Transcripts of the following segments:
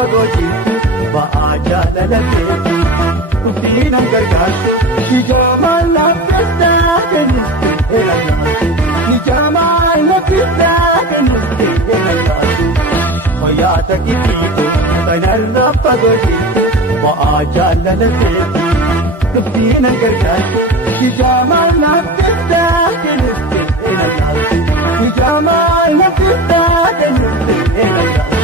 fagooti ba'aa jaalalateeti dhuftiin hangargaartu hijaamaan laaffessaa kennuutti eegallaatu hijaamaan laaffessaa kennuutti eegallaatu fayyaata kibbiitu kanarraa fagooti ba'aa jaalalateeti dhuftiin hangargaartu hijaamaan laaffessaa kennuutti eegallaatu hijaamaan laaffessaa kennuutti eegallaatu.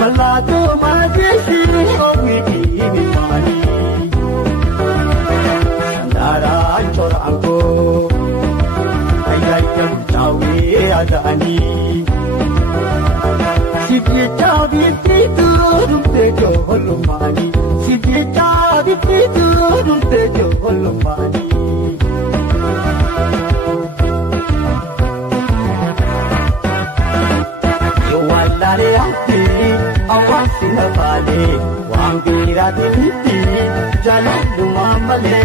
Malatu majisi omiki mimani Sandara ancorango Ayayam cawi adani Sibye cawi pitu rumte jolumani Sibye cawi pitu rumte jolumani Awasina bale, wambira diliti, jalandu mamale,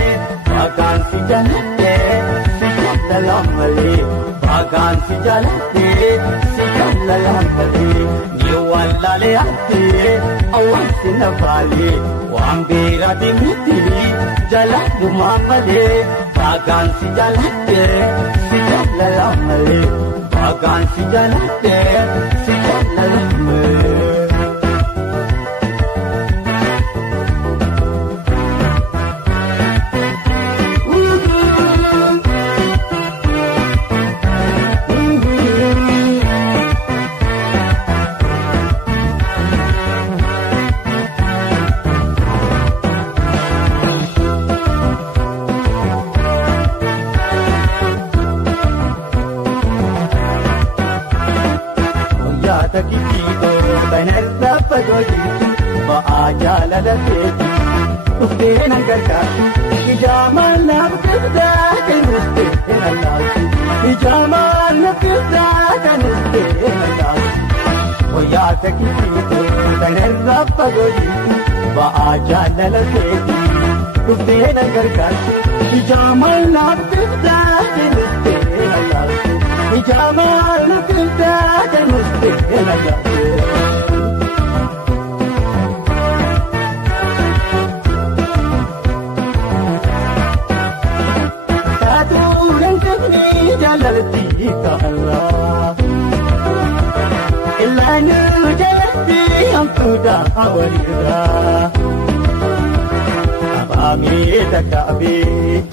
bagan si jalate, si kamlalamale, bagan si jalate, si kamlalamale, niwalale ate, awasina bale, wambira diliti, jalandu mamale, bagan si jalate, si kamlalamale, bagan si jalate, si kamlalamale. Takito banarra fagooti ba'aa jaalalateeti dhufteen hangargaartu hijaamaan laaffessaa kennuutti eegallaatu hijaamaan laaffessaa kennuutti eegallaatu wayyaa takito banarra fagooti ba'aa jaalalateeti dhufteen hangargaartu hijaamaan laaffessaa kennuutti eegallaatu hijaamaan laaffessaa kennuutti eegallaatu. Taatuuleen kanii jaalalatti kaarraa ilaanuu jaalatti hamtuudha walirraa abaamee takkaabee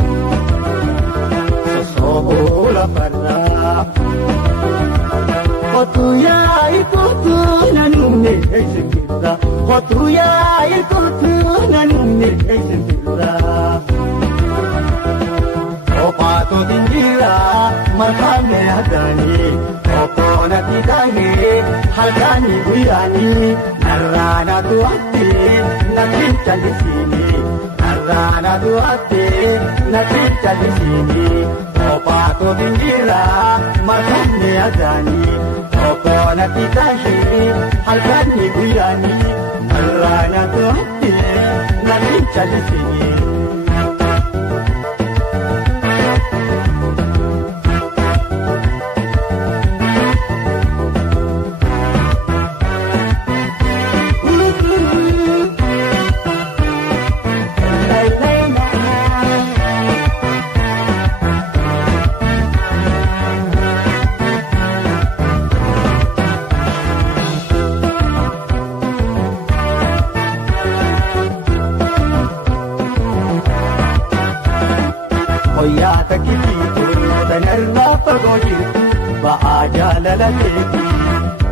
sosoboo lafarraa. Otuya ikutu nanumne eisindira Otuya ikutu nanumne eisindira Opato dindira makane adani Opona tidani halkani guyani Narrana duati natin chalisini Narrana duati natin chalisini Opato dindira makane adani Opona titahi halkani guyani Narrana duati natin chalisini Hoyyata kibbiitu tanarraa fagooti ba'aa jaalalateeti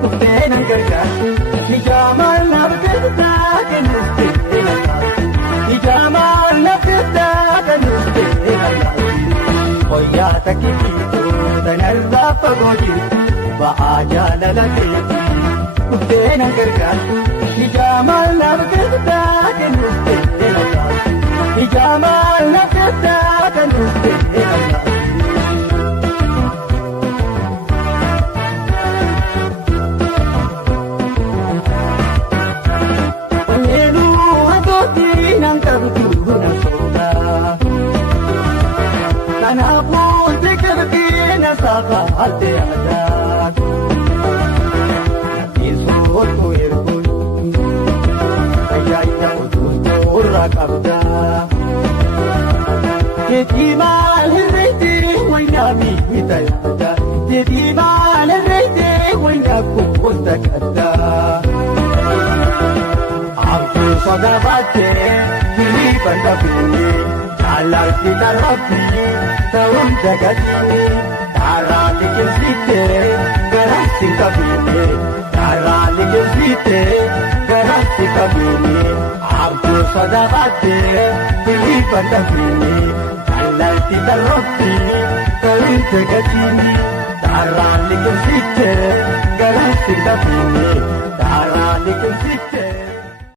dhufteen hangargaartu hijaamaan laaffessaa kennuutti eegallaatu hijaamaan laaffessaa kennuutti eegallaatu hoyyata kibbiitu tanarraa fagooti ba'aa jaalalateeti dhufteen hangargaartu hijaamaan laaffessaa kennuutti eegallaatu hijaamaan laaffessaa kennuutti eegallaatu. halte adat Isotu irkun Ayaya ututu rakabda Teti mal hirriti wainami hitayada Teti mal hirriti wainaku untakada Abdu sadabate Kini bandabini Jalalti darabbi Taun jagatini Tara likizite Garasi kabini Tara likizite Garasi kabini Abdu sadabate Kini bandabini Jalalti darabbi Taun jagatini Tara likizite Garasi kabini Tara likizite